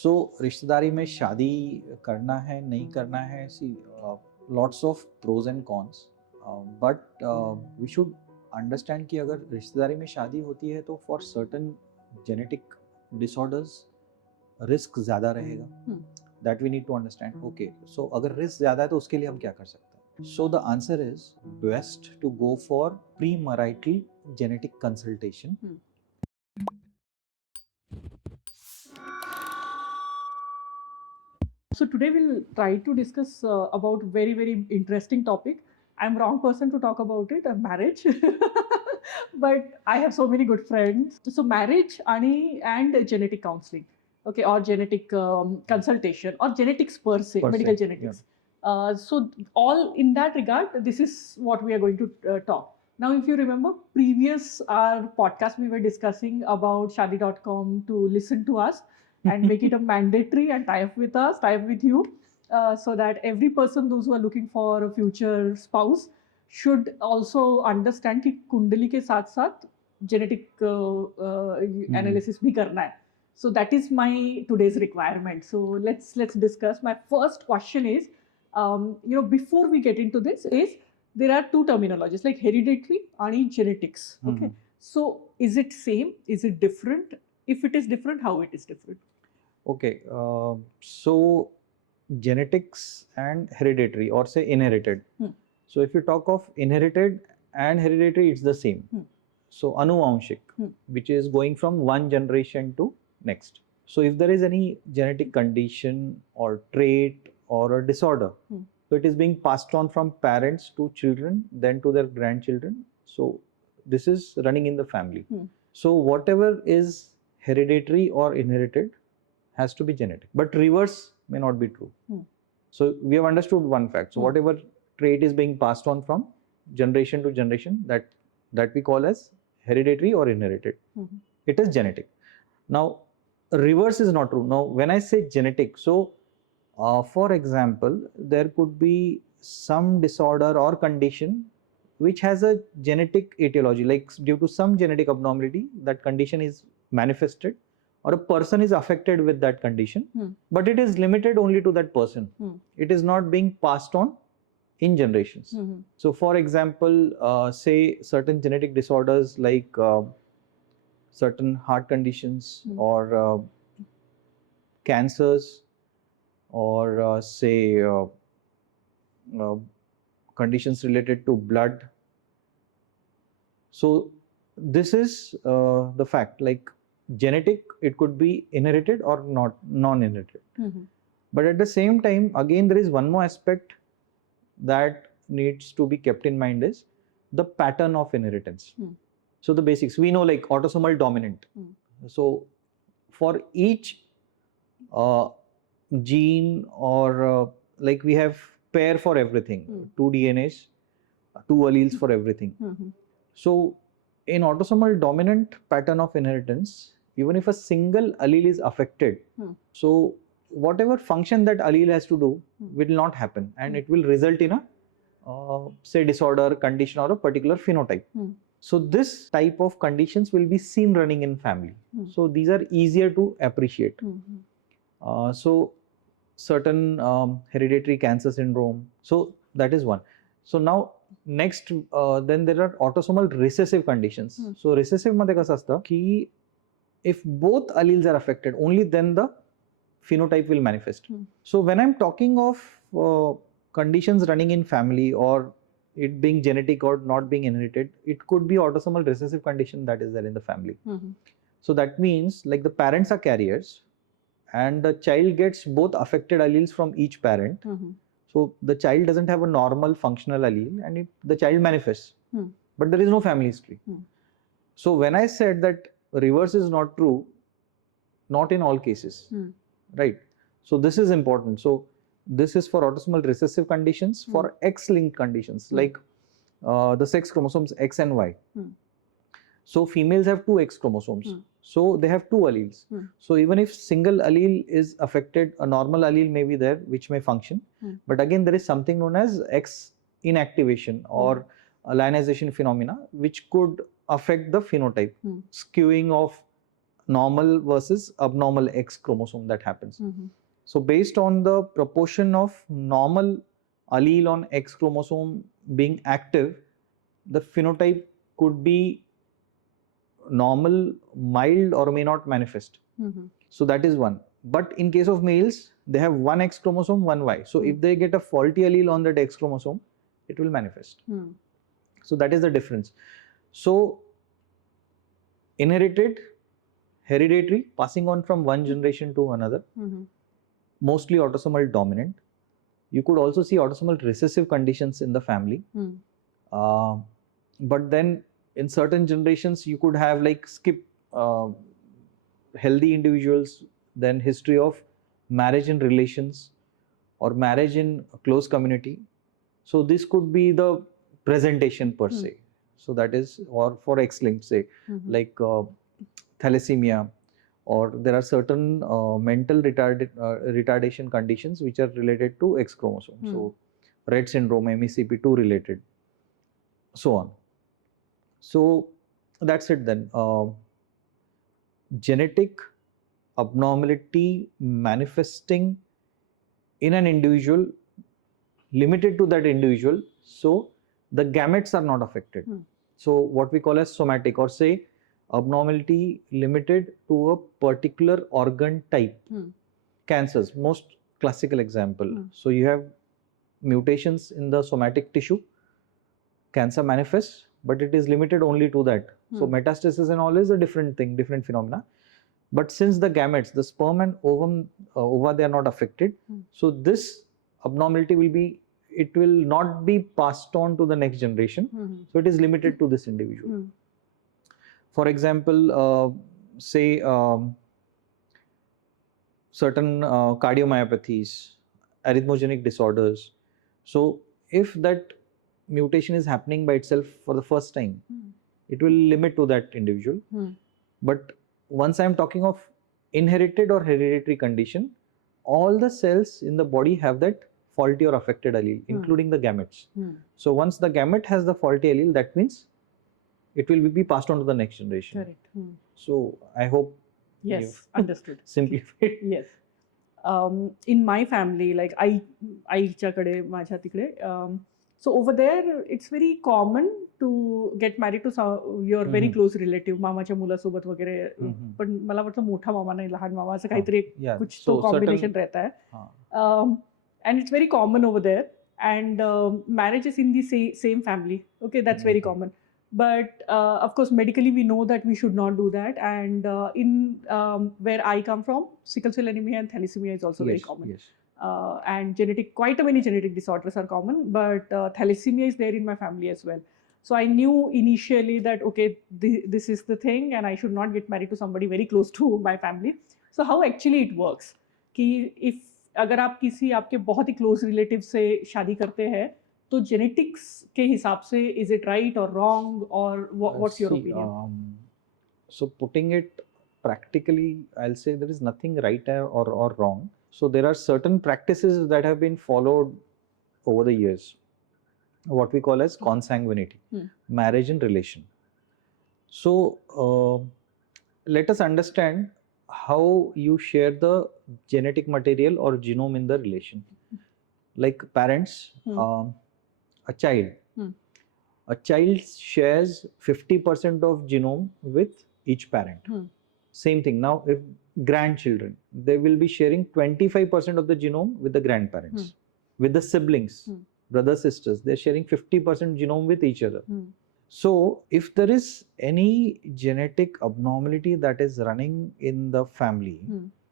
So रिश्तेदारी में शादी करना है नहीं करना है, see lots of pros and cons, but we should understand कि अगर रिश्तेदारी में शादी होती है तो for certain genetic disorders risk ज़्यादा रहेगा, that we need to understand. Okay, so अगर रिस्क ज़्यादा है तो उसके लिए हम क्या कर सकते हैं? So the answer is best to go for premarital genetic consultation. So today we'll try to discuss about very interesting topic. I'm wrong person to talk about it, marriage. But I have so many good friends. So marriage and genetic counseling, okay, or genetic consultation, or genetics per se, medical genetics. Yeah. So all in that regard, this is what we are going to talk. Now, if you remember previous our podcast, we were discussing about shadi.com to listen to us and make it a mandatory and tie up with us, tie up with you, so that every person, those who are looking for a future spouse, should also understand कि कुंडली के साथ साथ genetic analysis भी करना है. So that is my today's requirement. So let's discuss. My first question is, before we get into this, is there are two terminologies like hereditary and genetics. Okay, so is it same? Is it different? If it is different, how it is different? Okay, so genetics and hereditary, or say inherited. So if you talk of inherited and hereditary, it's the same. So anuvanshik, which is going from one generation to next. So if there is any genetic condition or trait or a disorder, so it is being passed on from parents to children, then to their grandchildren. So this is running in the family. So whatever is hereditary or inherited has to be genetic, but reverse may not be true. So we have understood one fact. So whatever trait is being passed on from generation to generation, that we call as hereditary or inherited. It is genetic. Now reverse is not true. Now when I say genetic, so for example, there could be some disorder or condition which has a genetic etiology, like due to some genetic abnormality, that condition is manifested, or a person is affected with that condition, but it is limited only to that person. It is not being passed on in generations. So for example, say certain genetic disorders like certain heart conditions, or cancers, or say conditions related to blood. So this is the fact, like genetic, it could be inherited or not non-inherited. But at the same time, again, there is one more aspect that needs to be kept in mind, is the pattern of inheritance. So the basics, we know, like autosomal dominant. So for each gene, or like we have pair for everything, 2 DNAs, 2 alleles for everything. So in autosomal dominant pattern of inheritance, even if a single allele is affected, so whatever function that allele has to do will not happen, and it will result in a say disorder, condition, or a particular phenotype. So this type of conditions will be seen running in family. So these are easier to appreciate. So certain hereditary cancer syndrome, so that is one. So now next, then there are autosomal recessive conditions. So recessive मध्ये कसं असतं की if both alleles are affected, only then the phenotype will manifest. So when I'm talking of conditions running in family, or it being genetic or not being inherited, it could be autosomal recessive condition that is there in the family. So that means, like, the parents are carriers and the child gets both affected alleles from each parent. So the child doesn't have a normal functional allele, and the child manifests, but there is no family history. So when I said that reverse is not true, not in all cases, right? So this is important. So this is for autosomal recessive conditions. For X-linked conditions, like the sex chromosomes X and Y. So females have 2 X chromosomes. So they have 2 alleles. So even if single allele is affected, a normal allele may be there which may function. But again, there is something known as X inactivation or lionization phenomena, which could affect the phenotype, skewing of normal versus abnormal X chromosome that happens. So based on the proportion of normal allele on X chromosome being active, the phenotype could be normal, mild, or may not manifest. So that is one. But in case of males, they have one X chromosome, one Y. So if they get a faulty allele on that X chromosome, it will manifest. So that is the difference. So inherited, hereditary, passing on from one generation to another, mostly autosomal dominant. You could also see autosomal recessive conditions in the family. But then in certain generations, you could have like skip healthy individuals, then history of marriage in relations or marriage in a close community. So this could be the presentation per se. So that is, or for X-linked, say, like thalassemia, or there are certain mental retardation conditions which are related to X chromosome. So Rett syndrome, MECP2 related, so on. So that's it then. Genetic abnormality manifesting in an individual, limited to that individual, so the gametes are not affected. So what we call as somatic, or say abnormality limited to a particular organ type. Cancers, most classical example. So you have mutations in the somatic tissue, cancer manifests, but it is limited only to that. So metastasis and all is a different thing, different phenomena. But since the gametes, the sperm and ovum, ova, they are not affected. So this abnormality will be, it will not be passed on to the next generation. So it is limited to this individual. For example, say certain cardiomyopathies, arrhythmogenic disorders. So if that mutation is happening by itself for the first time, it will limit to that individual. But once I am talking of inherited or hereditary condition, all the cells in the body have that faulty or affected allele, including the gametes. So once the gamete has the faulty allele, that means it will be passed on to the next generation. Correct. So I hope Yes, understood. simplified. Yes. In my family, like आईच्याकडे माझ्या तिकडे, so over there it's very common to get married to your very close relative, मामाच्या मुलासोबत वगैरे. पण मला वाटतं मोठा मामा नाही, लहान मामा, असं काहीतरी कुछ तो कॉम्बिनेशन रहता है. And it's very common over there, and marriage is in the same family. Okay, that's very common. But of course, medically we know that we should not do that. And in where I come from, sickle cell anemia and thalassemia is also very common. And quite a many genetic disorders are common, but thalassemia is there in my family as well. So I knew initially that, okay, this is the thing, and I should not get married to somebody very close to my family. So how actually it works? कि if अगर आप किसी आपके बहुत ही close relative से शादी करते हैं, तो जेनेटिक्स के हिसाब से इज इट राइट और रॉन्ग, और what's your opinion? So putting it practically, I'll say there is nothing right or wrong. So there are certain practices that have been followed over the years, what we call as consanguinity, marriage in relation. So let us understand how you share the genetic material or genome in the relation. Like parents, a child shares 50% of genome with each parent. Same thing. Now, if grandchildren, they will be sharing 25% of the genome with the grandparents. With the siblings, brothers, sisters, they're sharing 50% genome with each other. So, if there is any genetic abnormality that is running in the family,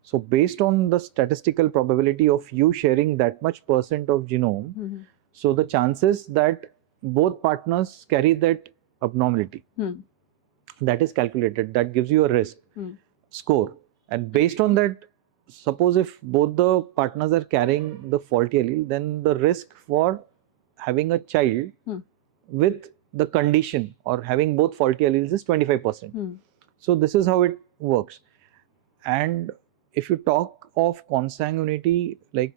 so based on the statistical probability of you sharing that much percent of genome, so the chances that both partners carry that abnormality, that is calculated, that gives you a risk score. And based on that, suppose if both the partners are carrying the faulty allele, then the risk for having a child with the condition or having both faulty alleles is 25%. So this is how it works. And if you talk of consanguinity, like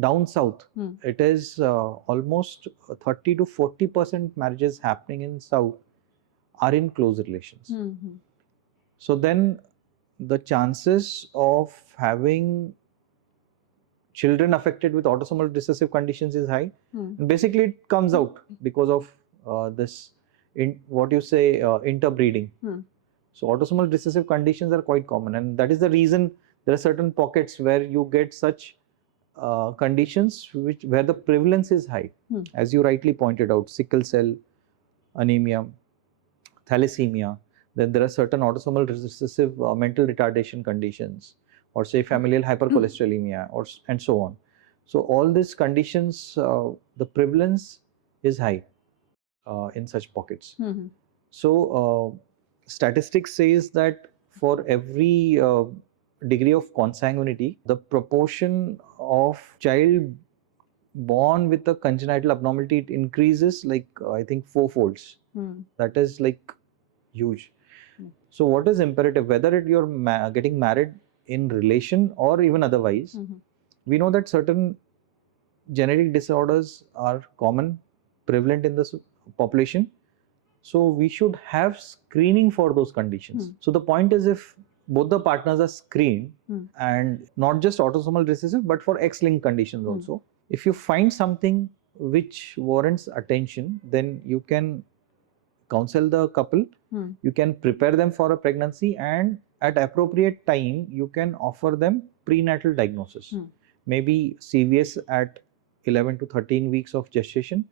down south, it is almost 30 to 40% marriages happening in south are in close relations. So then the chances of having children affected with autosomal recessive conditions is high. And basically, it comes out because of this, interbreeding. So autosomal recessive conditions are quite common, and that is the reason there are certain pockets where you get such conditions where the prevalence is high. As you rightly pointed out, sickle cell anemia, thalassemia. Then there are certain autosomal recessive mental retardation conditions, or say familial hypercholesterolemia, and so on. So all these conditions, the prevalence is high in such pockets. So statistics says that for every degree of consanguinity, the proportion of child born with a congenital abnormality, it increases like I think 4-folds. That is like huge. So what is imperative, whether you're getting married in relation or even otherwise, we know that certain genetic disorders are common, prevalent in the population. So we should have screening for those conditions. So the point is, if both the partners are screened, and not just autosomal recessive, but for X-linked conditions also, if you find something which warrants attention, then you can counsel the couple, you can prepare them for a pregnancy, and at appropriate time, you can offer them prenatal diagnosis. Maybe CVS at 11 to 13 weeks of gestation,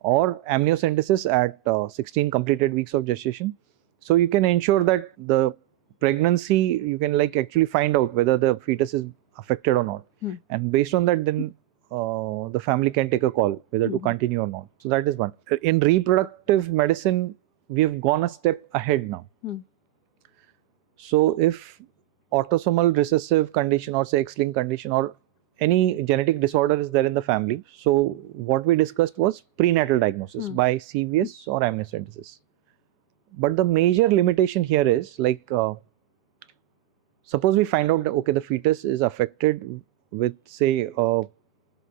or amniocentesis at 16 completed weeks of gestation. So you can ensure that the pregnancy, you can like actually find out whether the fetus is affected or not. And based on that, then the family can take a call whether to continue or not. So that is one. In reproductive medicine, we have gone a step ahead now. So if autosomal recessive condition, or say X-linked condition, or any genetic disorder is there in the family, so what we discussed was prenatal diagnosis by CVS or amniocentesis. But the major limitation here is like, suppose we find out that okay, the fetus is affected with say a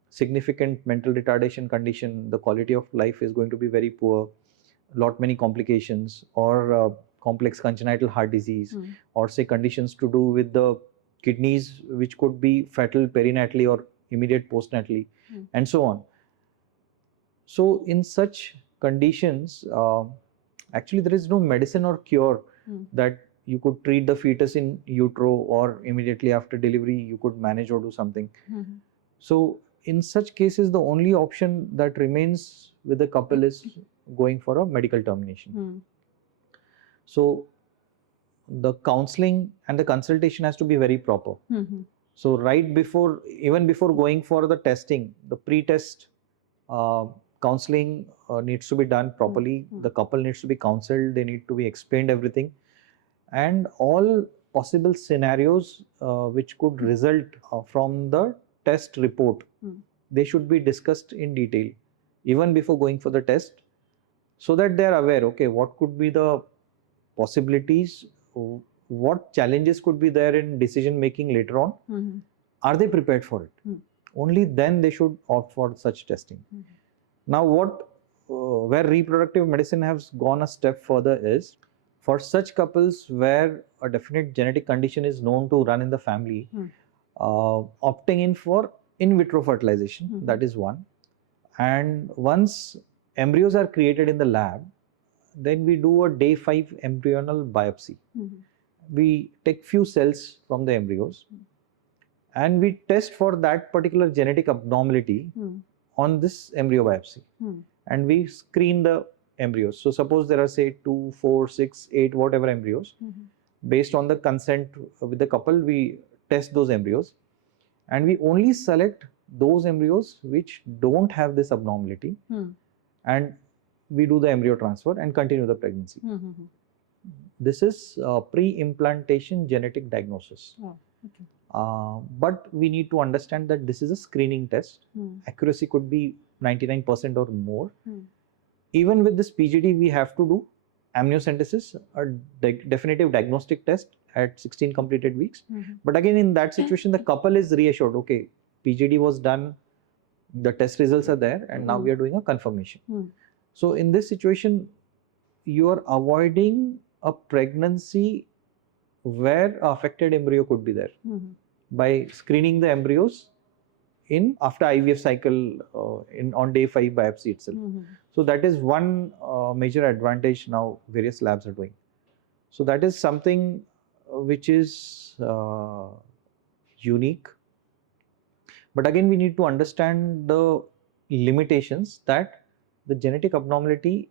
significant mental retardation condition, the quality of life is going to be very poor, many complications, or complex congenital heart disease, or say conditions to do with the kidneys which could be fatal perinatally or immediate postnatally, and so on. So in such conditions, actually there is no medicine or cure that you could treat the fetus in utero, or immediately after delivery you could manage or do something. So in such cases, the only option that remains with the couple is going for a medical termination. So the counseling and the consultation has to be very proper. So right before, even before going for the testing, the pre-test counseling needs to be done properly. The couple needs to be counseled, they need to be explained everything, and all possible scenarios which could result from the test report, they should be discussed in detail even before going for the test, so that they are aware, okay, what could be the possibilities, what challenges could be there in decision making later on. Are they prepared for it? Only then they should opt for such testing. Now where reproductive medicine has gone a step further is, for such couples where a definite genetic condition is known to run in the family, opting in for in vitro fertilization, that is one. And once embryos are created in the lab, then we do a day 5 embryonal biopsy. We take few cells from the embryos and we test for that particular genetic abnormality on this embryo biopsy. And we screen the embryos. So suppose there are say 2, 4, 6, 8, whatever embryos. Based on the consent with the couple, we test those embryos, and we only select those embryos which don't have this abnormality, and we do the embryo transfer and continue the pregnancy. This is pre-implantation genetic diagnosis. But we need to understand that this is a screening test. Accuracy could be 99% or more. Even with this PGD, we have to do amniocentesis, a definitive diagnostic test at 16 completed weeks. But again, in that situation, the couple is reassured, okay, PGD was done, the test results are there, and now we are doing a confirmation. So in this situation, you are avoiding a pregnancy where affected embryo could be there by screening the embryos in after IVF cycle on day 5 biopsy itself. So that is one major advantage now various labs are doing. So that is something which is unique. But again, we need to understand the limitations that the genetic abnormality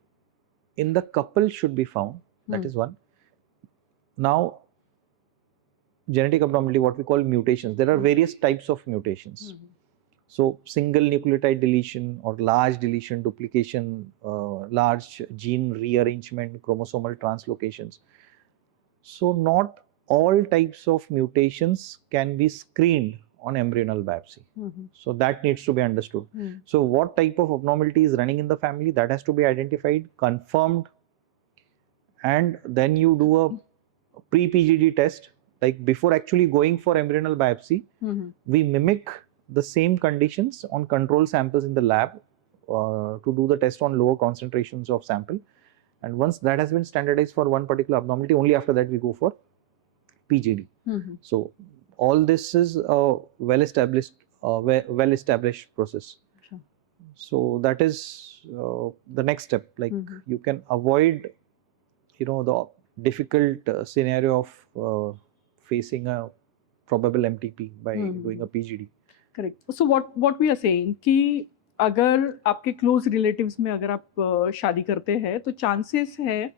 in the couple should be found. That is one. Now, genetic abnormality, what we call mutations. There are various types of mutations. So, single nucleotide deletion or large deletion, duplication, large gene rearrangement, chromosomal translocations. So, not all types of mutations can be screened on embryonal biopsy. So, that needs to be understood. So, what type of abnormality is running in the family, that has to be identified, confirmed, and then you do a pre-PGD test. Like before actually going for embryonal biopsy, we mimic the same conditions on control samples in the lab to do the test on lower concentrations of sample. And once that has been standardized for one particular abnormality, only after that we go for PGD. So all this is a well-established process. Sure. So that is the next step. Like you can avoid, the difficult scenario of facing a probable MTP by doing a PGD. Correct. So what we are saying कि अगर आपके close relatives में अगर आप शादी करते हैं तो चांसेस है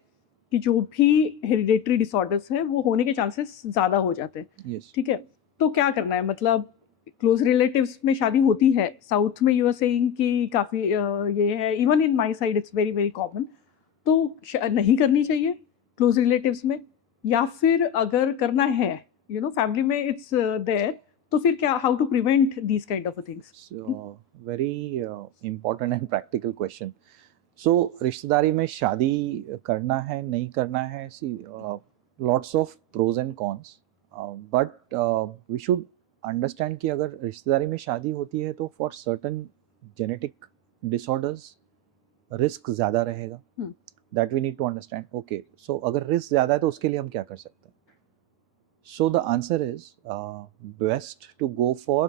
कि जो भी हेरिडेटरी डिसऑर्डर्स है वो होने के चांसेस ज़्यादा हो जाते हैं. Yes. ठीक है. तो क्या करना है, मतलब क्लोज रिलेटिव्स में शादी होती है, साउथ में यू आर सेइंग कि काफ़ी ये है, even in my side it's very very common. तो नहीं करनी चाहिए क्लोज रिलेटिव्स में, या फिर अगर करना है फैमिली में इट्स देयर, तो फिर क्या, how to prevent these kind of things? Very important and practical question. So रिश्तेदारी में शादी करना है नहीं करना है, see lots of pros and cons, but we should understand कि अगर रिश्तेदारी में शादी होती है तो for certain genetic disorders risk ज़्यादा रहेगा. That we need to understand. Okay, so अगर रिस्क ज़्यादा है तो उसके लिए हम क्या कर सकते हैं? So the answer is best to go for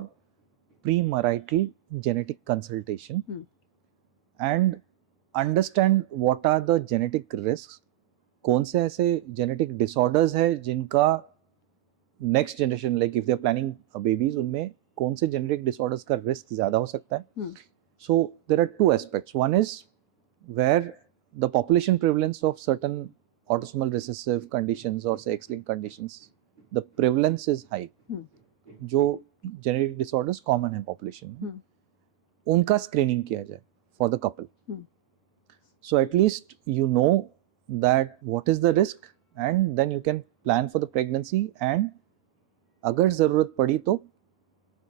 premarital genetic consultation and understand what are the genetic risks. कौन से ऐसे genetic disorders है जिनका next generation, like if they are planning babies, उनमें कौन से genetic disorders का risk ज़्यादा हो सकता है? So there are two aspects. One is where the population prevalence of certain autosomal recessive conditions or say X-linked conditions, the prevalence is high. जो genetic disorders common है population में, उनका screening किया जाए for the couple. So at least you know that what is the risk, and then you can plan for the pregnancy, and अगर ज़रूरत पड़ी तो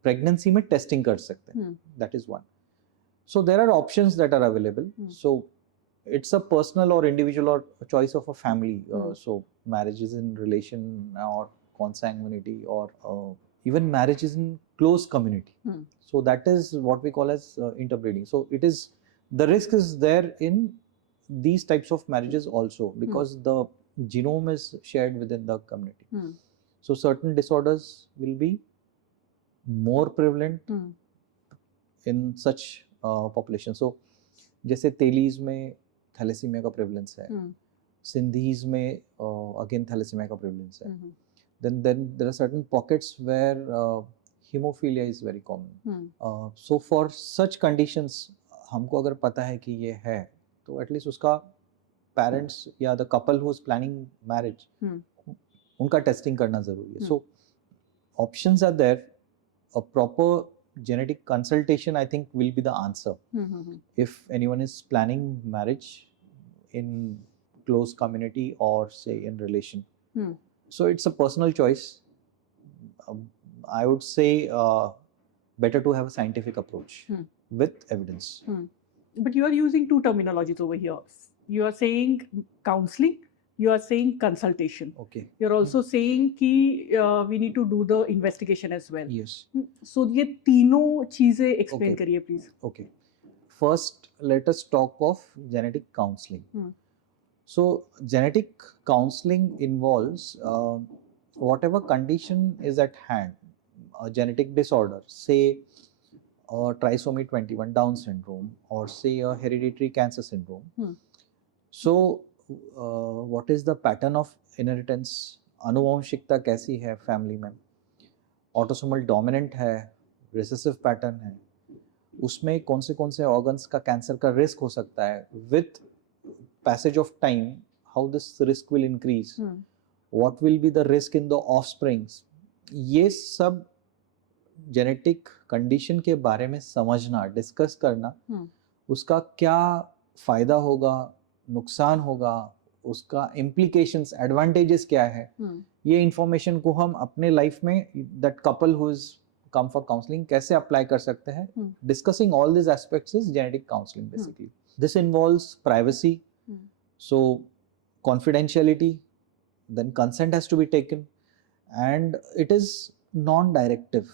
pregnancy में testing कर सकते हैं. That is one. So there are options that are available. So it's a personal or individual or a choice of a family. So marriages in relation or consanguinity or even marriages in close community. So that is what we call as interbreeding. So it is, the risk is there in these types of marriages also because the genome is shared within the community. So certain disorders will be more prevalent in such population. So जैसे तेलीज में thalassaemia का prevalence है, Sindhis में again thalassaemia का prevalence है. Then there are certain pockets where hemophilia is very common. So for such conditions हमको अगर पता है कि ये है तो at least उसका parents या the couple who is planning marriage उनका testing करना ज़रूरी है. So options are there. A proper genetic consultation I think will be the answer if anyone is planning marriage in close community or say in relation. So it's a personal choice. I would say better to have a scientific approach with evidence. But you are using two terminologies over here. You are saying counseling, you are saying consultation. Okay. You're also saying कि we need to do the investigation as well. Yes. So ये तीनों चीजें explain करिए please. Okay. First, let us talk of genetic counseling. So genetic counseling involves whatever condition is at hand, a genetic disorder, say trisomy 21 Down syndrome, or say a hereditary cancer syndrome. So, what is the pattern of inheritance? अनुवंशिकता कैसी है family में, autosomal dominant है, recessive pattern है, उसमें कौन से organs का कैंसर का रिस्क हो सकता है, with passage of time how this risk will increase, what will be the risk in the offsprings. ये सब जेनेटिक कंडीशन के बारे में समझना, डिस्कस करना, उसका क्या फायदा होगा, नुकसान होगा, उसका इम्प्लीकेशंस, एडवांटेजेस क्या है, ये इंफॉर्मेशन को हम अपने लाइफ में, that couple who is come for counselling, कैसे अप्लाई कर सकते हैं. Discussing all this aspects is genetic counselling basically. This involves privacy, so confidentiality, then consent has to be taken, and it is non-directive.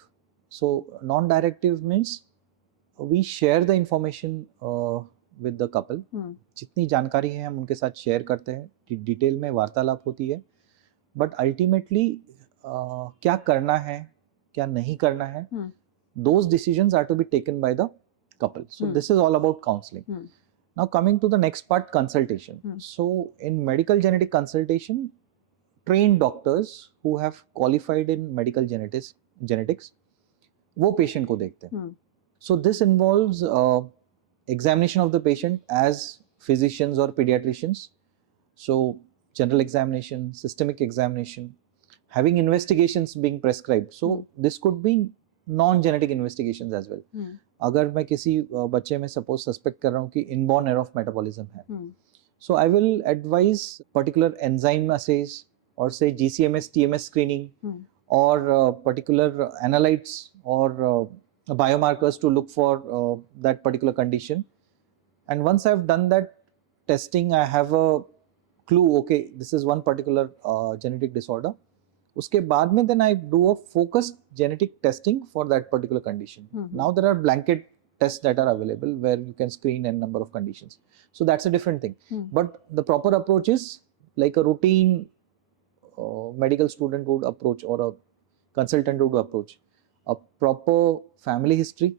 So non-directive means we share the information with the couple. जितनी जानकारी है हम उनके साथ share करते हैं, detail में वार्तालाप होती है, बट अल्टीमेटली क्या करना है, क्या नहीं करना है, those decisions are to be taken by the couple. So this is all about counseling. Now coming to the next part, consultation. So in medical genetic consultation, trained doctors who have qualified in medical genetics वो patient को देखते हैं. So this involves examination of the patient as physicians or pediatricians. So general examination, systemic examination, having investigations being prescribed. So this could be non-genetic investigations as well. अगर मैं किसी बच्चे में suppose suspect कर रहा हूँ कि इनबॉर्न एरर ऑफ मेटाबॉलिज्म है, so I will advise particular enzyme assays और से GCMS TMS स्क्रीनिंग और पर्टिकुलर एनालाइट्स और biomarkers to look for that particular condition. And once I've done that testing, I have a clue, okay, this is one particular genetic disorder. उसके बाद में then I do a focused genetic testing for that particular condition. Now there are blanket tests that are available where you can screen a number of conditions. So that's a different thing. But the proper approach is like a routine medical student would approach or a consultant would approach. A proper family history,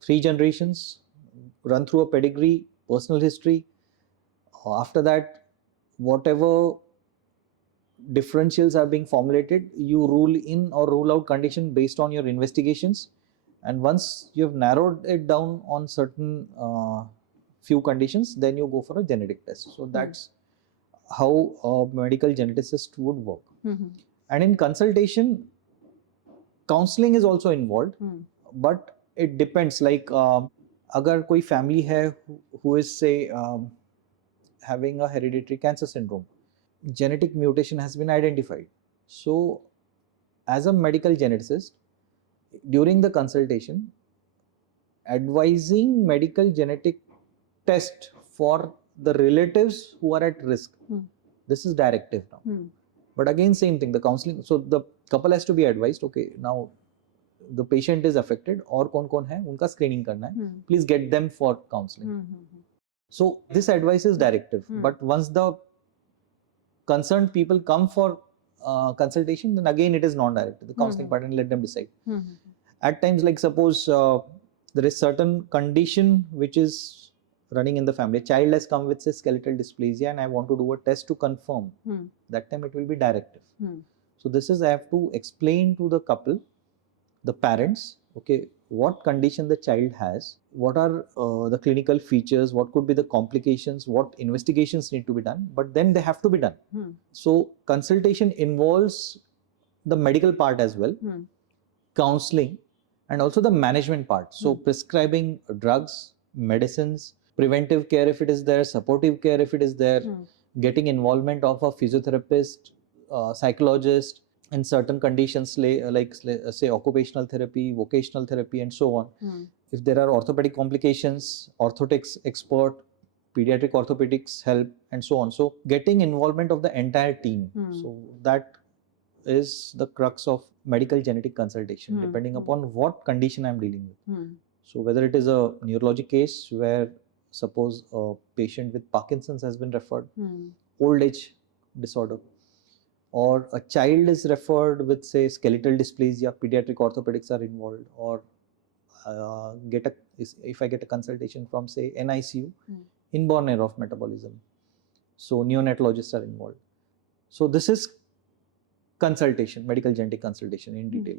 3 generations, run through a pedigree, personal history. After that, whatever differentials are being formulated, you rule in or rule out condition based on your investigations, and once you have narrowed it down on certain few conditions, then you go for a genetic test. So that's how a medical geneticist would work. And in consultation, counseling is also involved, but it depends, like अगर कोई family है who is say having a hereditary cancer syndrome, genetic mutation has been identified. So as a medical geneticist, during the consultation, advising medical genetic test for the relatives who are at risk, this is directive now. But again, same thing, the counseling, so the couple has to be advised, okay, now the patient is affected और कौन है उनका screening करना है, please get them for counseling. So this advice is directive, but once the concerned people come for consultation, then again it is non-directive. The counseling part, and let them decide. At times, like suppose there is certain condition which is running in the family. A child has come with say skeletal dysplasia, and I want to do a test to confirm. That time it will be directive. So this is, I have to explain to the couple, the parents, okay, what condition the child has, what are the clinical features, what could be the complications, what investigations need to be done, but then they have to be done. So consultation involves the medical part as well, counseling, and also the management part. So prescribing drugs, medicines, preventive care if it is there, supportive care if it is there, getting involvement of a physiotherapist, psychologist, in certain conditions like say occupational therapy, vocational therapy, and so on. If there are orthopedic complications, orthotics expert, pediatric orthopedics help, and so on. So getting involvement of the entire team. So that is the crux of medical genetic consultation, depending upon what condition I'm dealing with. So whether it is a neurologic case where suppose a patient with Parkinson's has been referred, old age disorder, or a child is referred with, say, skeletal dysplasia, pediatric orthopedics are involved, or if I get a consultation from, say, NICU, inborn error of metabolism, so neonatologists are involved. So this is consultation, medical genetic consultation in detail.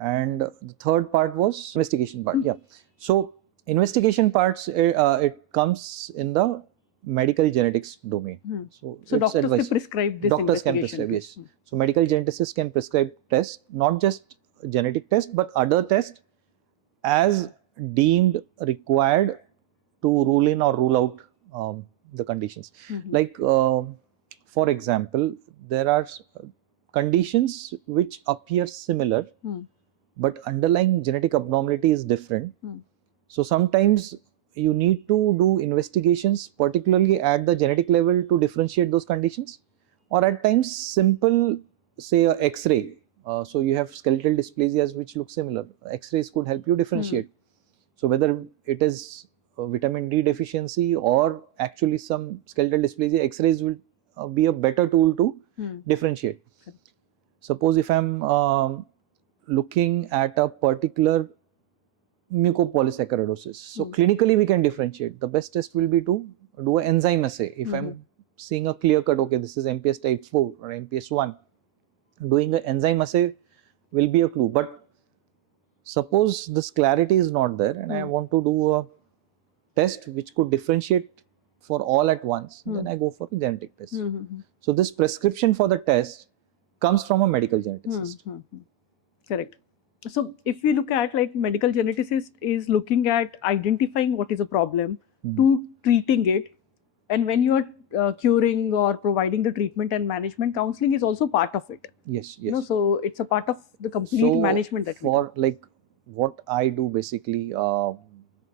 And the third part was investigation part. Yeah. So investigation parts, it comes in the medical genetics domain. So doctors can prescribe this. Doctors can prescribe, yes. So medical geneticists can prescribe tests, not just genetic test, but other tests as deemed required to rule in or rule out the conditions. Like, for example, there are conditions which appear similar, but underlying genetic abnormality is different. So sometimes you need to do investigations, particularly at the genetic level, to differentiate those conditions, or at times simple, say, a X-ray. So you have skeletal dysplasias which look similar. X-rays could help you differentiate. So whether it is vitamin D deficiency or actually some skeletal dysplasia, X-rays will be a better tool to differentiate. Suppose if I'm looking at a particular mucopolysaccharidosis, so clinically we can differentiate. The best test will be to do an enzyme assay. If I'm seeing a clear cut, okay, this is MPS type 4 or MPS 1, doing an enzyme assay will be a clue. But suppose this clarity is not there and I want to do a test which could differentiate for all at once, then I go for a genetic test. So this prescription for the test comes from a medical geneticist. Correct. So if we look at, like, medical geneticist is looking at identifying what is a problem, to treating it, and when you are curing or providing the treatment and management, counseling is also part of it. Yes. You know, so it's a part of the complete management that we do. Like what I do basically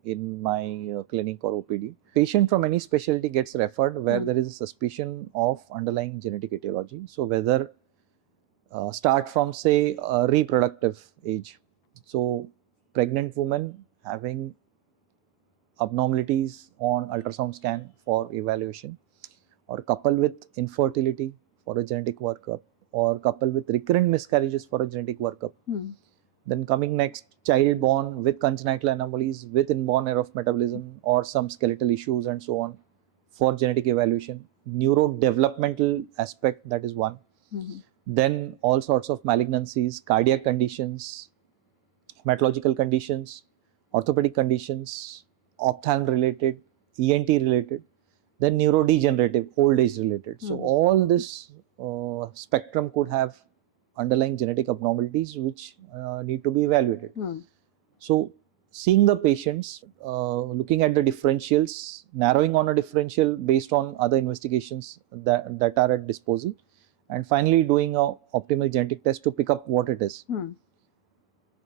in my clinic or OPD, patient from any specialty gets referred where there is a suspicion of underlying genetic etiology. So whether start from, say, reproductive age, so pregnant woman having abnormalities on ultrasound scan for evaluation, or couple with infertility for a genetic workup, or couple with recurrent miscarriages for a genetic workup. Then coming next, child born with congenital anomalies, with inborn error of metabolism or some skeletal issues and so on, for genetic evaluation. Neurodevelopmental aspect, that is one. Then all sorts of malignancies, cardiac conditions, hematological conditions, orthopedic conditions, ophthalm related, ENT related, then neurodegenerative, old age related. So all this spectrum could have underlying genetic abnormalities which need to be evaluated. So seeing the patients, looking at the differentials, narrowing on a differential based on other investigations that are at disposal, and finally doing a optimal genetic test to pick up what it is.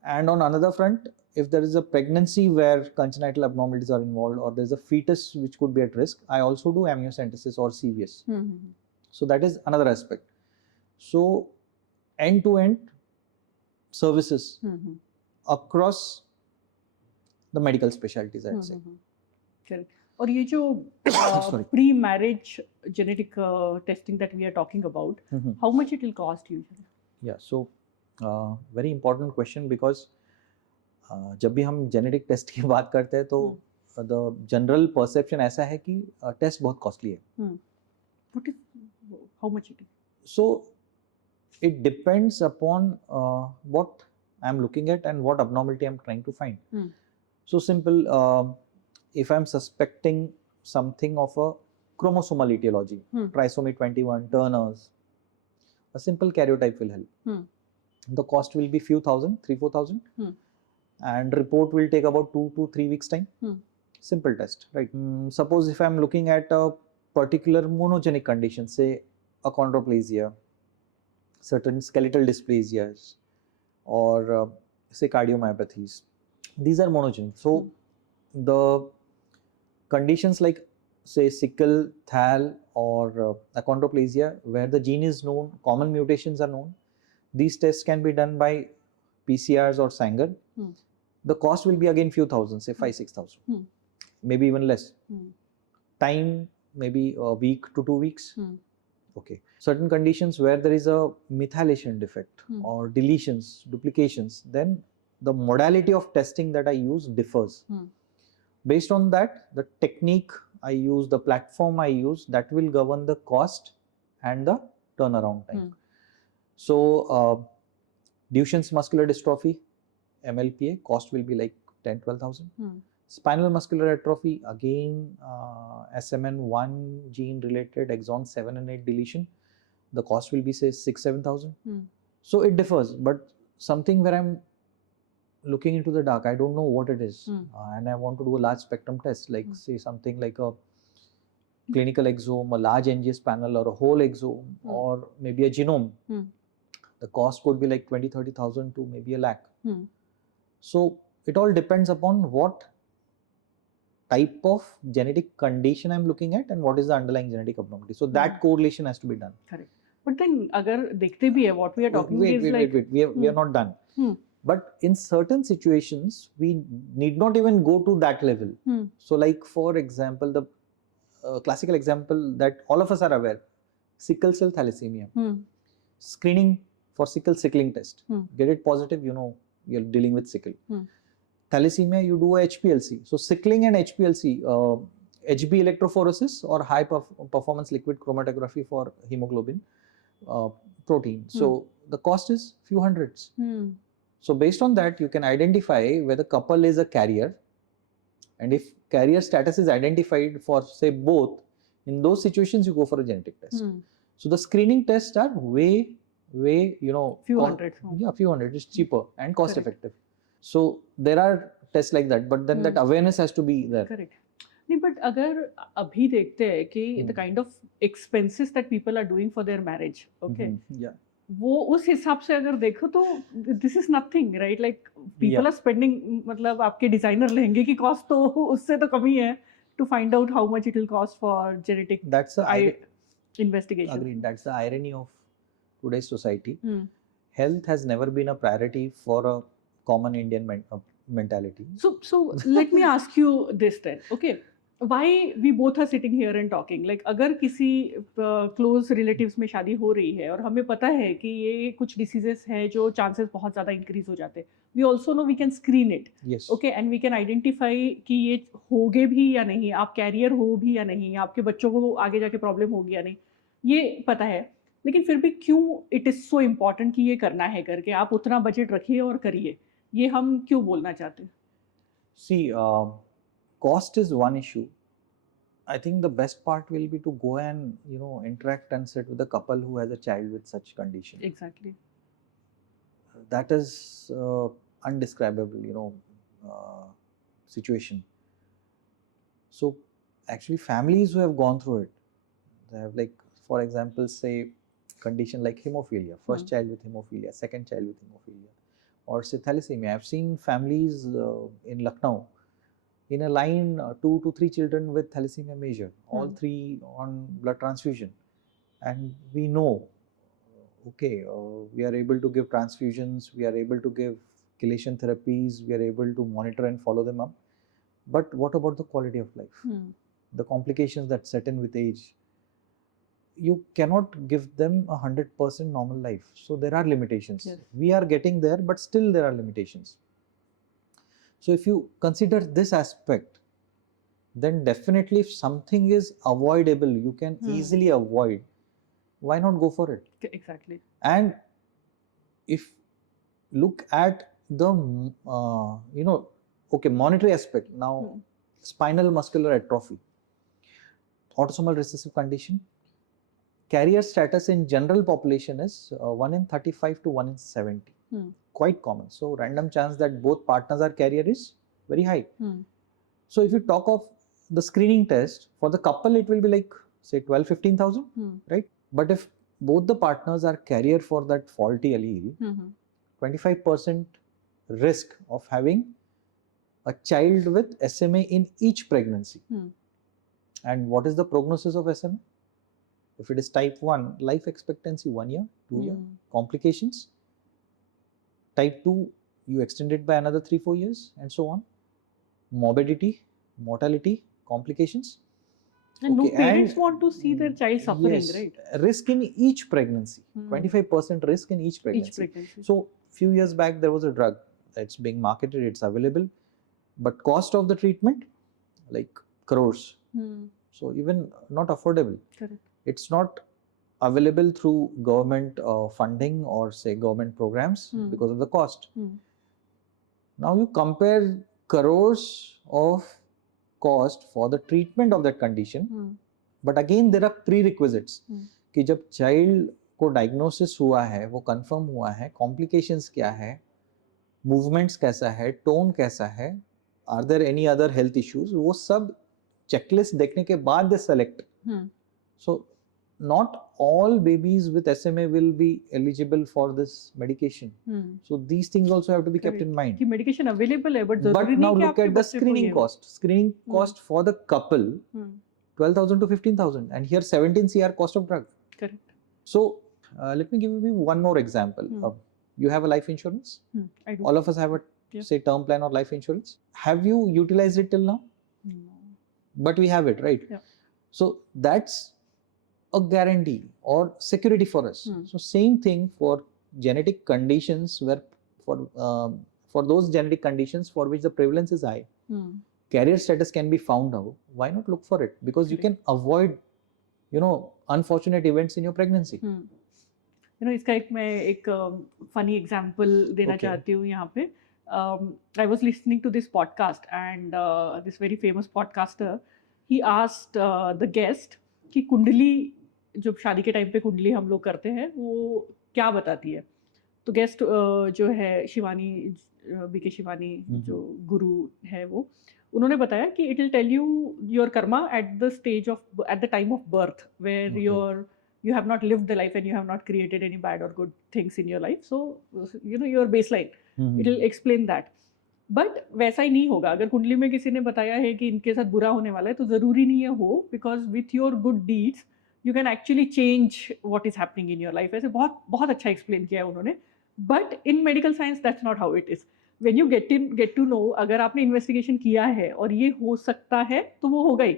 And on another front, if there is a pregnancy where congenital abnormalities are involved, or there is a fetus which could be at risk, I also do amniocentesis or CVS. So that is another aspect. So end-to-end services across the medical specialties, I'd say. Correct. और ये जो pre-marriage genetic testing that we are talking about, how much it will cost usually? Yeah, so very important question, because जब भी हम genetic test की बात करते हैं तो the general perception ऐसा है कि test बहुत costly है. How much it is? So it depends upon what I'm looking at and what abnormality I'm trying to find. So simple, if I'm suspecting something of a chromosomal etiology, trisomy 21, Turner's, a simple karyotype will help. The cost will be few thousand, 3,000-4,000, and report will take about 2 to 3 weeks time. Simple test, right? Suppose if I'm looking at a particular monogenic condition, say achondroplasia, certain skeletal dysplasias, or say cardiomyopathies, these are monogenic. So the conditions like, say, sickle, thal, or achondroplasia, where the gene is known, common mutations are known, these tests can be done by PCRs or Sanger. The cost will be again few thousand, say 5,000-6,000, maybe even less. Time, maybe a week to 2 weeks. Okay. Certain conditions where there is a methylation defect or deletions, duplications, then the modality of testing that I use differs. Based on that, the technique I use, the platform I use, that will govern the cost and the turnaround time. So, Duchenne's muscular dystrophy, MLPA, cost will be like 10-12,000. Spinal muscular atrophy, again, SMN1 gene related exon 7 and 8 deletion, the cost will be say 6-7,000. So it differs, but something where I'm looking into the dark, I don't know what it is, and I want to do a large spectrum test, like say something like a clinical exome, a large NGS panel, or a whole exome, or maybe a genome. The cost could be like 20-30,000 to maybe a lakh. So it all depends upon what type of genetic condition I'm looking at and what is the underlying genetic abnormality. So that correlation has to be done. Correct. But then, agar dekhte bhi hai, what we are talking is like... Wait. We are not done. But in certain situations, we need not even go to that level. So like for example, the classical example that all of us are aware, sickle cell thalassemia. Screening for sickling test. Get it positive, you know, you're dealing with sickle. Thalassemia, you do a HPLC. So sickling and HPLC, HB electrophoresis or high performance liquid chromatography for hemoglobin protein. So the cost is few hundreds. So based on that, you can identify whether couple is a carrier, and if carrier status is identified for say both, in those situations you go for a genetic test. So the screening tests are way, you know, few hundred. Yeah, few hundred. It's cheaper and cost effective. So there are tests like that, but then that awareness has to be there. Correct. नहीं, but अगर अभी देखते हैं कि the kind of expenses that people are doing for their marriage, okay, yeah, वो उस हिसाब से अगर देखो तो this is nothing, right? Like people are spending, मतलब आपके डिजाइनर लहंगे की कॉस्ट तो उससे तो कम ही है to find out how much it will cost for genetic investigation. Agreed. That's the irony of today's society. Health has never been a priority for a common Indian mentality. So let me ask you this then, okay? Why we both are sitting here and talking? Like अगर किसी close relatives में शादी हो रही है और हमें पता है कि ये कुछ diseases हैं जो chances बहुत ज़्यादा increase हो जाते हैं, we also know we can screen it, yes, okay, and we can identify कि ये होगे भी या नहीं, आप carrier हो भी या नहीं, आपके बच्चों को आगे जाके problem होगी या नहीं, ये पता है. लेकिन फिर भी क्यों it is so important कि ये करना है करके आप उतना budget रखिए और करिए, ये हम क्यों बोलना चाहते हैं? See, cost is one issue. I think the best part will be to go and, you know, interact and sit with a couple who has a child with such condition. Exactly. That is undescribable, you know, situation. So actually families who have gone through it, they have, like, for example, say condition like hemophilia, first child with hemophilia, second child with hemophilia, or say thalassemia. I've seen families in Lucknow in a line 2 to 3 children with thalassemia major, all 3 on blood transfusion, and we know, okay, we are able to give transfusions, we are able to give chelation therapies, we are able to monitor and follow them up, but what about the quality of life? The complications that set in with age, you cannot give them 100% normal life. So there are limitations. Yes. We are getting there, but still there are limitations. So if you consider this aspect, then definitely if something is avoidable, you can easily avoid, why not go for it? Exactly. And if look at the, you know, okay, monetary aspect. Now, spinal muscular atrophy, autosomal recessive condition, carrier status in general population is 1 in 35 to 1 in 70. Quite common. So random chance that both partners are carrier is very high. So if you talk of the screening test, for the couple it will be like say 12-15,000, right? But if both the partners are carrier for that faulty allele, 25% risk of having a child with SMA in each pregnancy. And what is the prognosis of SMA? If it is type 1, life expectancy 1 year, 2 year, complications. Type 2, you extend it by another 3-4 years and so on. Morbidity, mortality, complications. And no Okay, parents and want to see their child suffering, yes, right? risk in each pregnancy, Hmm. 25% risk in each pregnancy. Each pregnancy. So few years back there was a drug that's being marketed, it's available, but cost of the treatment like crores. Hmm. So even not affordable. Correct. It's not available through government funding or say government programs because of the cost. Now you compare crores of cost for the treatment of that condition, but again there are prerequisites कि जब child को diagnosis हुआ है, वो confirm हुआ है, complications क्या है, movements कैसा है, tone कैसा है, are there any other health issues, वो सब checklist देखने के बाद they select. So not all babies with SMA will be eligible for this medication. So these things also have to be kept in mind. कि medication available है, but But now look at the screening cost. Screening cost for the couple 12,000 to 15,000, and here 17 CR cost of drug. Correct. So let me give you one more example. You have a life insurance. I do. All of us have a say term plan or life insurance. Have you utilized it till now? No. But we have it, right? Yeah. So that's a guarantee or security for us. So same thing for genetic conditions where for those genetic conditions for which the prevalence is high, carrier status can be found out. Why not look for it? Because you can avoid, unfortunate events in your pregnancy. इसका एक funny example देना चाहती हूँ यहाँ पे. I was listening to this podcast and this very famous podcaster, he asked the guest कि कुंडली जो शादी के टाइम पे कुंडली हम लोग करते हैं वो क्या बताती है. तो गेस्ट जो है शिवानी बीके शिवानी जो गुरु है वो उन्होंने बताया कि it will tell you your karma at the stage of at the time of birth where you have not lived the life and you have not created any bad or good things in your life, so your baseline it will explain that. But वैसा ही नहीं होगा. अगर कुंडली में किसी ने बताया है कि इनके साथ बुरा होने वाला है तो ज़रूरी नहीं है हो, because with your good deeds you can actually change what is happening in your life. ऐसे बहुत बहुत अच्छा एक्सप्लेन किया है उन्होंने. But in medical science that's not how it is. When you get to know, अगर आपने इन्वेस्टिगेशन किया है और ये हो सकता है तो वो होगा ही,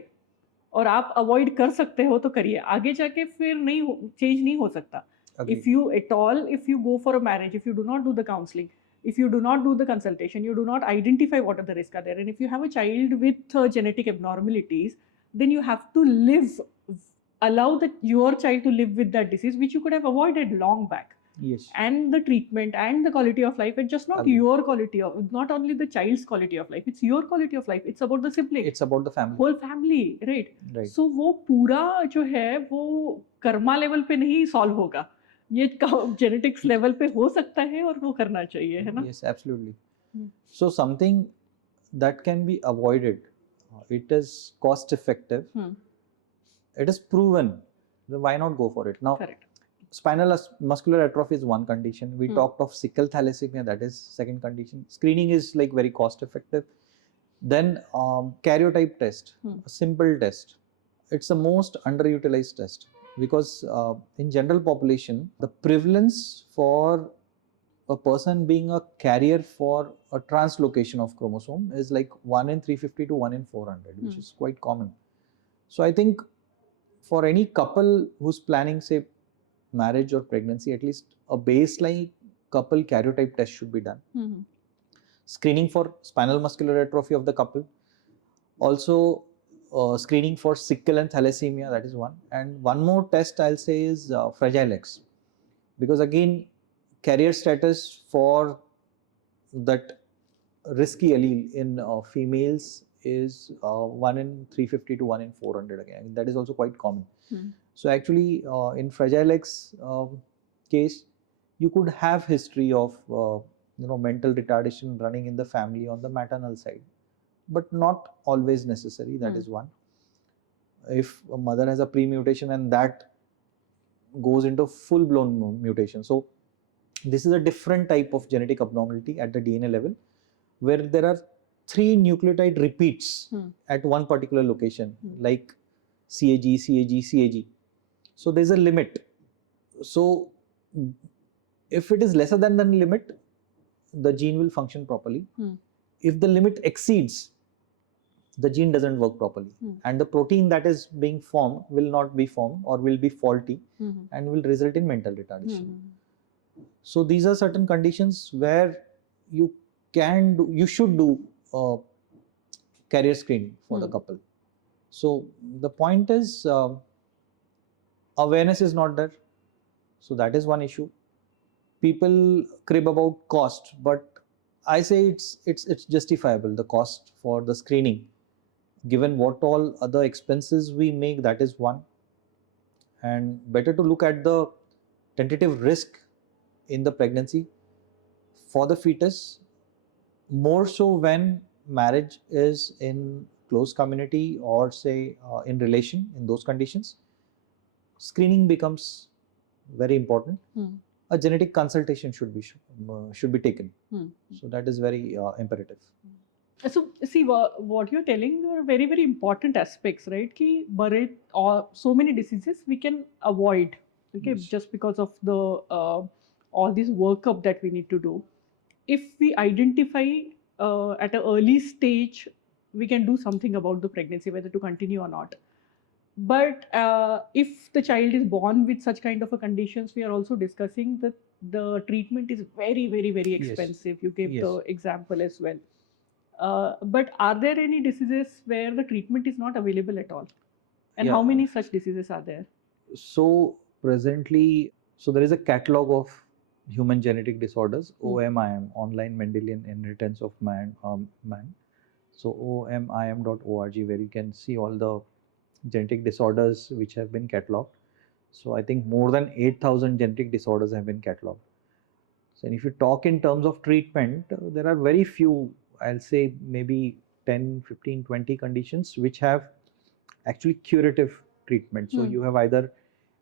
और आप अवॉइड कर सकते हो तो करिए. आगे जाके फिर नहीं चेंज नहीं हो सकता. If you at all if you go for a marriage, if you do not do the counselling, if you do not do the consultation, you do not identify what are the risks are there, and if you have a child with genetic abnormalities, then you have to allow your child to live with that disease, which you could have avoided long back. Yes. And the treatment and the quality of life, and just not your quality of, not only the child's quality of life, it's your quality of life, it's about the sibling, it's about the family, whole family, right? So वो पूरा जो है वो Karma level पे नहीं solve होगा, ये genetics level पे हो सकता है और वो करना चाहिए, है ना? Yes, absolutely. So something that can be avoided, it is cost effective, it is proven, why not go for it now? Correct. Spinal muscular atrophy is one condition. We talked of sickle thalassemia, that is second condition. Screening is like very cost effective. Then karyotype test, a simple test, it's the most underutilized test, because in general population the prevalence for a person being a carrier for a translocation of chromosome is like 1 in 350 to 1 in 400, which is quite common. So I think for any couple who's planning say marriage or pregnancy, at least a baseline couple karyotype test should be done. Screening for spinal muscular atrophy of the couple, also screening for sickle and thalassemia, that is one. And one more test I'll say is Fragile X, because again carrier status for that risky allele in females is 1 in 350 to 1 in 400 again. That is also quite common. So actually in Fragile X case, you could have history of mental retardation running in the family on the maternal side, but not always necessary. That is one. If a mother has a pre-mutation and that goes into full-blown mutation, so this is a different type of genetic abnormality at the DNA level, where there are 3 nucleotide repeats at one particular location, like CAG, CAG, CAG. So there is a limit. So if it is lesser than the limit, the gene will function properly. If the limit exceeds, the gene doesn't work properly, and the protein that is being formed will not be formed or will be faulty and will result in mental retardation. So these are certain conditions where you should do carrier screening for the couple. So the point is, awareness is not there. So that is one issue. People crib about cost, but I say it's justifiable, the cost for the screening, given what all other expenses we make. That is one. And better to look at the tentative risk in the pregnancy for the fetus, more so when marriage is in close community or say in relation. In those conditions, screening becomes very important. A genetic consultation should be taken. So that is very imperative. So see, what you're telling are very, very important aspects, right? Ki or so many diseases we can avoid, okay, Yes. just because of the all this workup that we need to do. If we identify at an early stage, we can do something about the pregnancy, whether to continue or not. But if the child is born with such kind of a conditions, we are also discussing that the treatment is very, very, very Yes. expensive. You gave Yes. the example as well. But are there any diseases where the treatment is not available at all? And Yeah. how many such diseases are there? So presently, so there is a catalog of human genetic disorders, OMIM, Online Mendelian Inheritance of Man. So omim.org, where you can see all the genetic disorders which have been catalogued. So I think more than 8,000 genetic disorders have been catalogued. So if you talk in terms of treatment, there are very few, I'll say maybe 10, 15, 20 conditions which have actually curative treatment. So you have either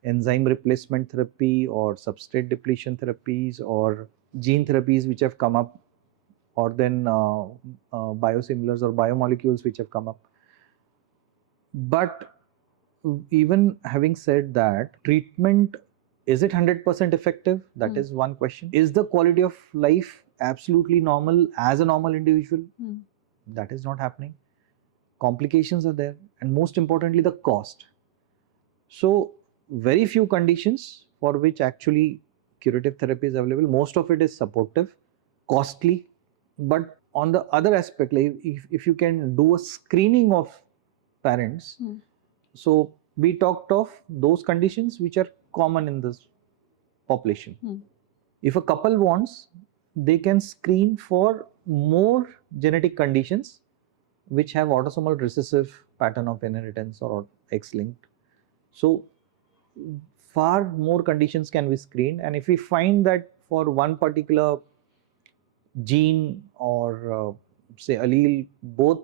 enzyme replacement therapy or substrate depletion therapies or gene therapies which have come up, or then biosimilars or biomolecules which have come up. But even having said that, treatment, is it 100% effective? That is one question. Is the quality of life absolutely normal as a normal individual? That is not happening. Complications are there, and most importantly, the cost. So very few conditions for which actually curative therapy is available. Most of it is supportive, costly. But on the other aspect, like if you can do a screening of parents, so we talked of those conditions which are common in this population. If a couple wants, they can screen for more genetic conditions which have autosomal recessive pattern of inheritance or X-linked. So far more conditions can be screened, and if we find that for one particular gene or say allele, both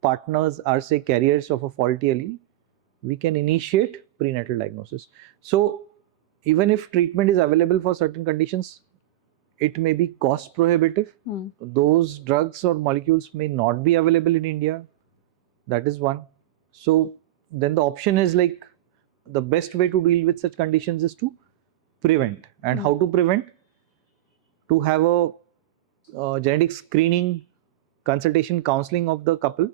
partners are say carriers of a faulty allele, we can initiate prenatal diagnosis. So even if treatment is available for certain conditions, it may be cost prohibitive. Those drugs or molecules may not be available in India. That is one. So then the option is like, the best way to deal with such conditions is to prevent. And how to prevent? To have a genetic screening, consultation, counseling of the couple.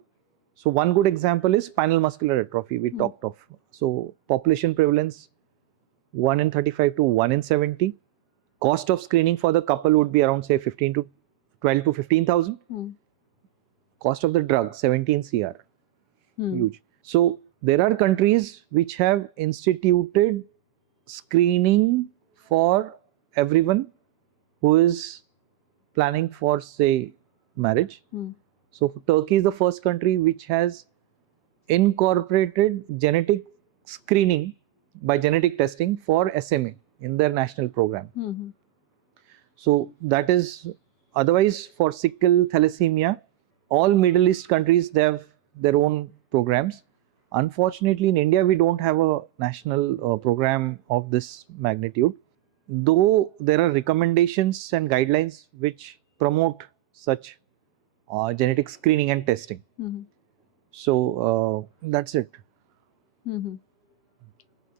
So one good example is spinal muscular atrophy we talked of. So population prevalence 1 in 35 to 1 in 70. Cost of screening for the couple would be around say 15 to 12 to 15,000. Cost of the drug 17 CR. Huge. So there are countries which have instituted screening for everyone who is planning for say marriage. So Turkey is the first country which has incorporated genetic screening by genetic testing for SMA in their national program. So that is, otherwise for sickle, thalassemia, all Middle East countries, they have their own programs. Unfortunately, in India, we don't have a national program of this magnitude, though there are recommendations and guidelines which promote such genetic screening and testing. So that's it.